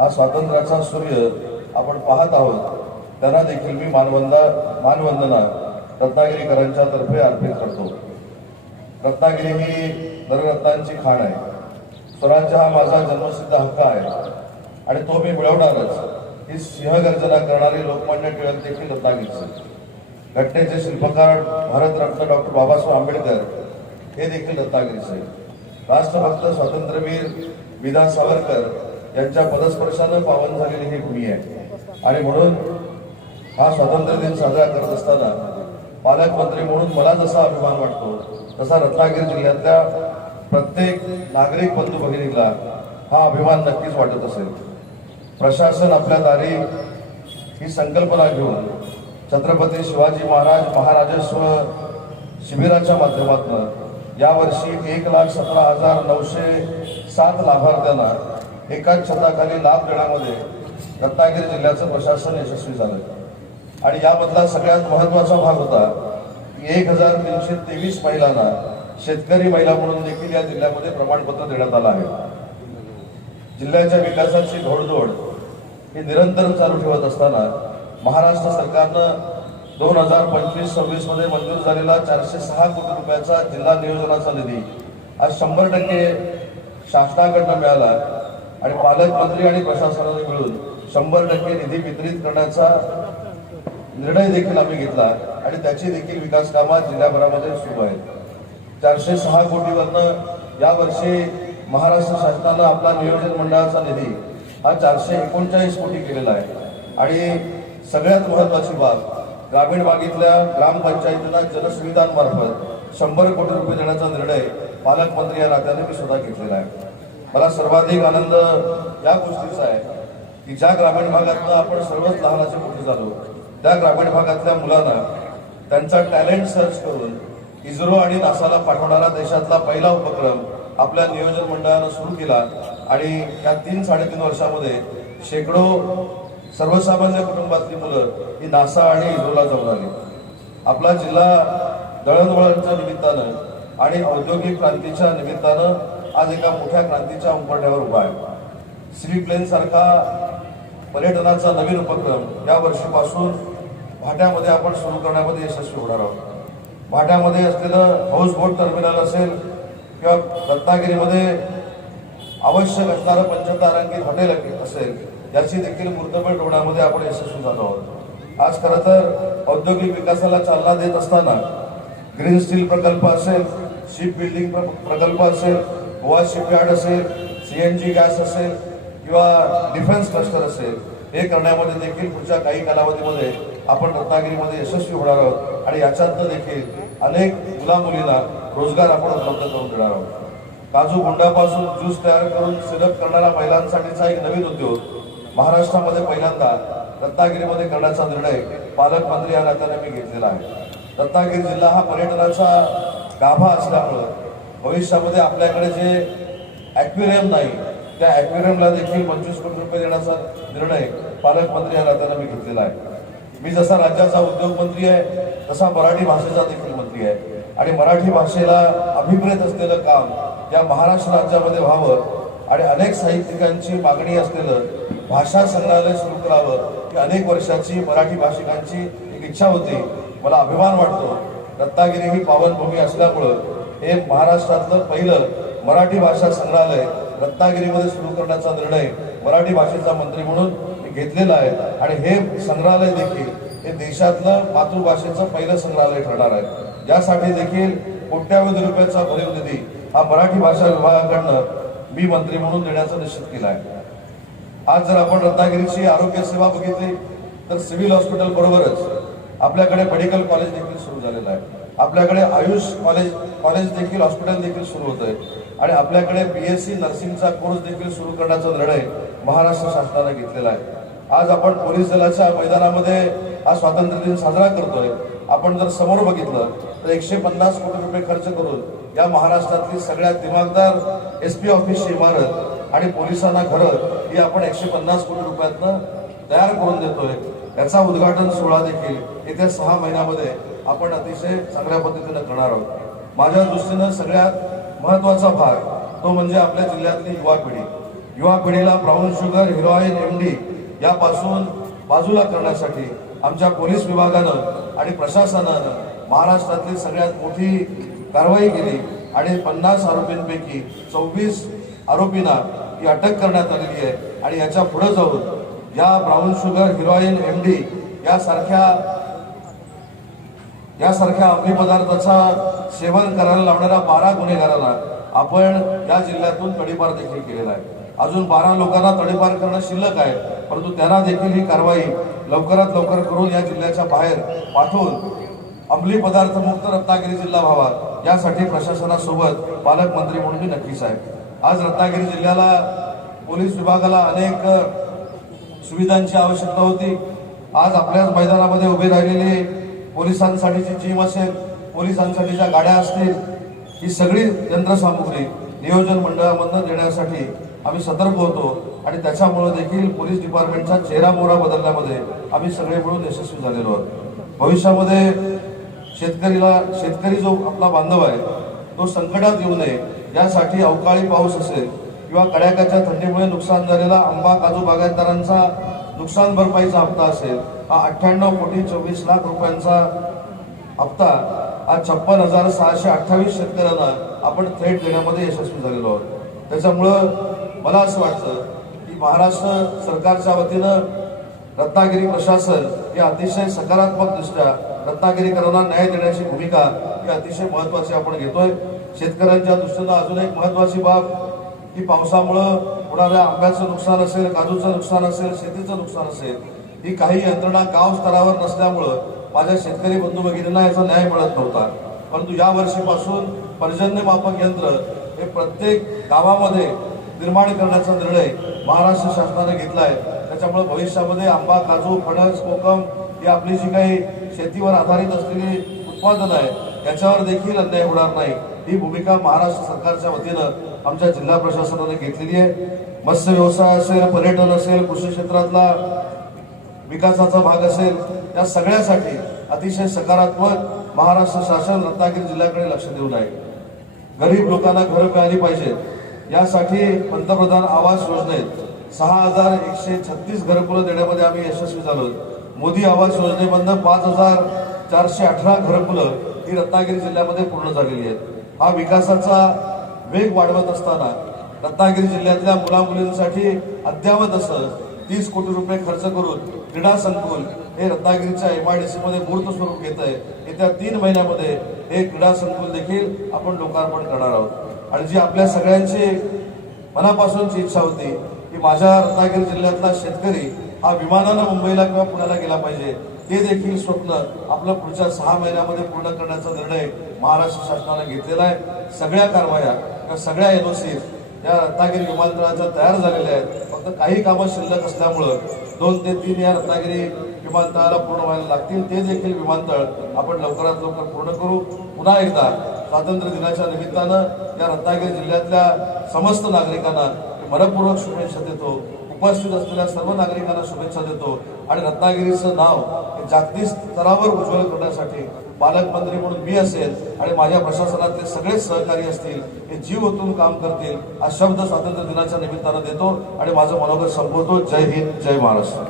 हा स्वातंत्र्याचा सूर्य आपण पाहत आहोत, त्यांना देखील मी मानवंदना रत्नागिरीकरांच्या तर्फे अर्पित करतो। रत्नागिरी ही नररत्नांची खाण आहे। स्वराज्य हा माझा जन्मसिद्ध हक्क आहे आणि तो मी मिळवणारच, ही सिंहगर्जना करणारी लोकमान्य टिळक देखील रत्नागिरीचे। घटनेचे शिल्पकार भारतरत्न डॉक्टर बाबासाहेब आंबेडकर हे देखील रत्नागिरीचे। राष्ट्रभक्त स्वातंत्र्यवीर विदा सावरकर यांच्या पदस्पर्शानं पावन झालेली ही भूमी आहे आणि म्हणून हा स्वातंत्र्य दिन साजरा करत असताना पालकमंत्री म्हणून मला जसा अभिमान वाटतो, तसा रत्नागिरी जिल्ह्यातल्या प्रत्येक नागरिक बंधू भगिनीला हा अभिमान नक्कीच वाटत असेल। प्रशासन आपल्या दारी ही संकल्पना घेऊन छत्रपती शिवाजी महाराज महाराजस्व शिबिराच्या माध्यमातून यावर्षी 1,17,907 लाभार्थ्यांना एकाच छताखाली लाभ देण्यामध्ये रत्नागिरी जिल्ह्याचं प्रशासन यशस्वी झालं आणि यामधला सगळ्यात महत्त्वाचा भाग होता की 1,323 महिलांना शेतकरी महिला म्हणून देखील या जिल्ह्यामध्ये प्रमाणपत्र देण्यात आलं आहे। जिल्ह्याच्या विकासाची घोडदौड ही निरंतर चालू ठेवत असताना महाराष्ट्र सरकारनं 2025-26 मध्ये मंजूर झालेला 406 कोटी रुपयाचा जिल्हा नियोजनाचा निधी आज 100% शासनाकडनं मिळाला आणि पालकमंत्री आणि प्रशासनाने मिळून 100% निधी वितरित करण्याचा निर्णय देखील आम्ही घेतला आणि त्याची देखील विकास कामं जिल्ह्याभरामध्ये सुरू आहेत। 406 कोटीवरनं यावर्षी महाराष्ट्र शासनानं आपला नियोजन मंडळाचा निधी हा 439 कोटी केलेला आहे आणि सगळ्यात महत्वाची बाब, ग्रामीण भागातल्या ग्रामपंचायतींना जनसुविधांमार्फत 100 कोटी रुपये देण्याचा निर्णय पालकमंत्री या नात्याने मी स्वतः घेतलेला आहे। मला सर्वाधिक आनंद या गोष्टीचा आहे की ज्या ग्रामीण भागातनं आपण सर्वच लहानाचे मोठे झालो, त्या ग्रामीण भागातल्या मुलांना त्यांचा टॅलेंट सर्च करून इस्रो आणि नासाला पाठवणारा देशातला पहिला उपक्रम आपल्या नियोजन मंडळानं सुरू केला आणि या 3-3.5 वर्षामध्ये शेकडो सर्वसामान्य कुटुंबातली मुलं ही नासा आणि इस्रोला जाऊन आली। आपला जिल्हा दळणवळणच्या निमित्तानं आणि औद्योगिक क्रांतीच्या निमित्तानं आज एका मोठ्या क्रांतीच्या उंबरठ्यावर उभा आहे। सी प्लेन सारखा पर्यटनाचा नवीन उपक्रम या वर्षीपासून भाट्यामध्ये आपण सुरू करण्यामध्ये यशस्वी होणार आहोत। भाट्यामध्ये असलेलं हाऊस बोट टर्मिनल असेल किंवा रत्नागिरीमध्ये आवश्यक असणारं 75 तारांकित हॉटेल असेल, याची देखील मुहूर्तमेढ रोवण्यामध्ये आपण यशस्वी झालो आहोत। आज खरं तर औद्योगिक विकासाला चालना देत असताना ग्रीन स्टील प्रकल्प असेल, शिप बिल्डिंग प्रकल्प असेल, गोवा शिपयार्ड असेल, CNG गॅस असेल किंवा डिफेन्स क्लस्टर असेल, हे करण्यामध्ये देखील पुढच्या काही कालावधीमध्ये आपण रत्नागिरीमध्ये यशस्वी होणार आहोत आणि याच्यातनं देखील अनेक मुला-मुलींना रोजगार आपण उपलब्ध करून देणार आहोत। काजू गुंडापासून ज्यूस तयार करून सिरप करणाऱ्या महिलांसाठीचा एक नवीन उद्योग महाराष्ट्रामध्ये पहिल्यांदा रत्नागिरीमध्ये करण्याचा निर्णय पालकमंत्री या नात्याने मी घेतलेला आहे। रत्नागिरी जिल्हा हा पर्यटनाचा गाभा असल्यामुळं भविष्यामध्ये आपल्याकडे जे ॲक्वेरियम नाही, त्या ॲक्वेरियमला देखील 25 कोटी रुपये देण्याचा निर्णय पालकमंत्री या नात्याने मी घेतलेला आहे। मी जसा राज्याचा उद्योगमंत्री आहे तसा मराठी भाषेचा देखील मंत्री आहे आणि मराठी भाषेला अभिप्रेत असलेलं काम या महाराष्ट्र राज्यामध्ये व्हावं आणि अनेक साहित्यिकांची मागणी असलेलं भाषा संग्रहालय सुरू करावं ही अनेक वर्षाची मराठी भाषिकांची एक इच्छा होती। मला अभिमान वाटतो, रत्नागिरी ही पावनभूमी असल्यामुळं हे महाराष्ट्रातलं पहिलं मराठी भाषा संग्रहालय रत्नागिरीमध्ये सुरू करण्याचा निर्णय मराठी भाषेचा मंत्री म्हणून मी घेतलेला आहे आणि हे संग्रहालय देखील हे देशातलं मातृभाषेचं पहिलं संग्रहालय ठरणार आहे। यासाठी देखील कोट्यावधी रुपयाचा भरीव निधी हा मराठी भाषा विभागाकडनं मी मंत्री म्हणून देण्याचा निश्चित केला आहे। आज जर आपण रत्नागिरीची आरोग्य सेवा बघितली तर सिव्हिल हॉस्पिटल बरोबरच आपल्याकडे मेडिकल कॉलेज देखील सुरू झालेलं आहे, आपल्याकडे आयुष कॉलेज देखील हॉस्पिटल देखील सुरू होत आहे आणि आपल्याकडे BSc नर्सिंगचा कोर्स देखील सुरू करण्याचा निर्णय महाराष्ट्र शासनाने घेतलेला आहे। आज आपण पोलीस दलाच्या मैदानामध्ये हा स्वातंत्र्य दिन साजरा करतोय। आपण जर समोर बघितलं तर 150 कोटी रुपये खर्च करून या महाराष्ट्रातली सगळ्यात दिमागदार SP ऑफिसची इमारत आणि पोलिसांना घरं ही आपण 150 कोटी रुपयातनं तयार करून देतोय। याचा उद्घाटन सोहळा देखील येत्या 6 महिन्यामध्ये आपण अतिशय चांगल्या पद्धतीने करणार आहोत। माझ्या दृष्टीनं सगळ्यात महत्त्वाचा भाग तो म्हणजे आपल्या जिल्ह्यातली युवा पिढी। युवा पिढीला ब्राऊन शुगर, हेरोईन, MD यापासून बाजूला करण्यासाठी आमच्या पोलीस विभागानं आणि प्रशासनानं महाराष्ट्रातली सगळ्यात मोठी कारवाई केली आणि 50 आरोपींपैकी 24 आरोपींना ही अटक करण्यात आलेली आहे आणि याच्या पुढे जाऊन या ब्राऊन शुगर, हेरोईन, MD यासारख्या अंमली पदार्थाचा सेवन करायला लावणाऱ्या 12 गुन्हेगारांना आपण या जिल्ह्यातून तडीपार देखील केलेला आहे. अजून 12 लोकांना तडीपार करणं शिल्लक आहे, परंतु त्यांना देखील ही कारवाई लवकरात लवकर करून या जिल्ह्याच्या बाहेर पाठवून अंमली पदार्थ मुक्त रत्नागिरी जिल्हा व्हावा यासाठी प्रशासनासोबत पालकमंत्री म्हणून मी नक्कीच आहे. आज रत्नागिरी जिल्ह्याला पोलीस विभागाला अनेक सुविधांची आवश्यकता होती. आज आपल्याच मैदानामध्ये उभे राहिलेले पोलिसांसाठीची टीम असेल, पोलिसांसाठीच्या गाड्या असतील, ही सगळी यंत्रसामुग्री नियोजन मंडळामधून देण्यासाठी आम्ही सतर्क होतो आणि त्याच्यामुळे देखील पोलीस डिपार्टमेंटचा चेहरा मोहरा बदलण्यामध्ये आम्ही सगळे मिळून यशस्वी झालेलो आहोत. भविष्यामध्ये शेतकरी जो आपला बांधव आहे तो संकटात येऊ नये यासाठी अवकाळी पाऊस असेल किंवा कडाक्याच्या थंडीमुळे नुकसान झालेला आंबा काजू बागायतदारांचा नुकसान भरपाईचा हप्ता असेल, हा 98,24,00,000 रुपयांचा हप्ता आज 56,628 शेतकऱ्यांना आपण थेट देण्यामध्ये यशस्वी झालेलो आहोत. त्याच्यामुळं मला असं वाटतं की महाराष्ट्र सरकारच्या वतीनं रत्नागिरी प्रशासन हे अतिशय सकारात्मक दृष्ट्या रत्नागिरीकरांना न्याय देण्याची भूमिका ही अतिशय महत्वाची आपण घेतोय. शेतकऱ्यांच्या दृष्टीनं अजून एक महत्वाची बाब की पावसामुळं होणाऱ्या आंब्याचं नुकसान असेल, काजूचं नुकसान असेल, शेतीचं नुकसान असेल, ही काही यंत्रणा गाव स्तरावर नसल्यामुळं माझ्या शेतकरी बंधू भगिनींना याचा न्याय मिळत नव्हता. परंतु या वर्षीपासून पर्जन्यमापक यंत्र हे प्रत्येक गावामध्ये निर्माण करण्याचा निर्णय महाराष्ट्र शासनाने घेतलाय. त्याच्यामुळे भविष्यामध्ये आंबा, काजू, फणस, कोकम ही आपली जी काही शेतीवर आधारित असलेली उत्पादनं आहे याच्यावर देखील अन्याय होणार नाही, ही भूमिका महाराष्ट्र सरकारच्या वतीनं आमच्या जिल्हा प्रशासनाने घेतलेली आहे. मत्स्य व्यवसाय असेल, पर्यटन असेल, कृषी क्षेत्रातला विकासाचा भाग असेल, या सगळ्यासाठी अतिशय सकारात्मक महाराष्ट्र शासन रत्नागिरी जिल्ह्याकडे लक्ष देऊन आहे. गरीब लोकांना घरं मिळाली पाहिजेत यासाठी पंतप्रधान आवास योजनेत 6,136 घरकुलं देण्यामध्ये आम्ही यशस्वी झालो. मोदी आवास योजनेमधनं 5,418 घरकुलं ही रत्नागिरी जिल्ह्यामध्ये पूर्ण झालेली आहेत. हा विकासाचा वेग वाढवत असताना रत्नागिरी जिल्ह्यातल्या मुलामुलींसाठी अद्यावत असं 30 कोटी रुपये खर्च करून क्रीडा संकुल हे रत्नागिरीच्या MIDC मध्ये मूर्त स्वरूप घेत आहे. येत्या 3 महिन्यामध्ये हे क्रीडा संकुल देखील आपण लोकार्पण करणार आहोत. आणि जी आपल्या सगळ्यांची मनापासूनची इच्छा होती की माझ्या रत्नागिरी जिल्ह्यातला शेतकरी हा विमानानं मुंबईला किंवा पुण्याला गेला पाहिजे, ते देखील स्वप्न आपलं पुढच्या 6 महिन्यामध्ये पूर्ण करण्याचा निर्णय महाराष्ट्र शासनाने घेतलेला आहे. सगळ्या कारवाया किंवा सगळ्या NOC या रत्नागिरी विमानतळाच्या तयार झालेल्या आहेत. फक्त काही कामं शिल्लक असल्यामुळं 2 ते 3 या रत्नागिरी विमानतळाला पूर्ण व्हायला लागतील. ते देखील विमानतळ आपण लवकरात लवकर पूर्ण करू. पुन्हा एकदा स्वातंत्र्य दिनाच्या निमित्तानं या रत्नागिरी जिल्ह्यातल्या समस्त नागरिकांना मनपूर्वक शुभेच्छा देतो. उपस्थित असलेल्या सर्व नागरिकांना शुभेच्छा देतो आणि रत्नागिरीचं नाव हे जागतिक स्तरावर उज्ज्वल करण्यासाठी पालकमंत्री म्हणून मी असेल आणि माझ्या प्रशासनातले सगळेच सहकारी असतील, हे जीव ओतून काम करतील हा शब्द स्वातंत्र्य दिनाच्या निमित्तानं देतो आणि माझं मनोगत संपवतो. जय हिंद, जय महाराष्ट्र.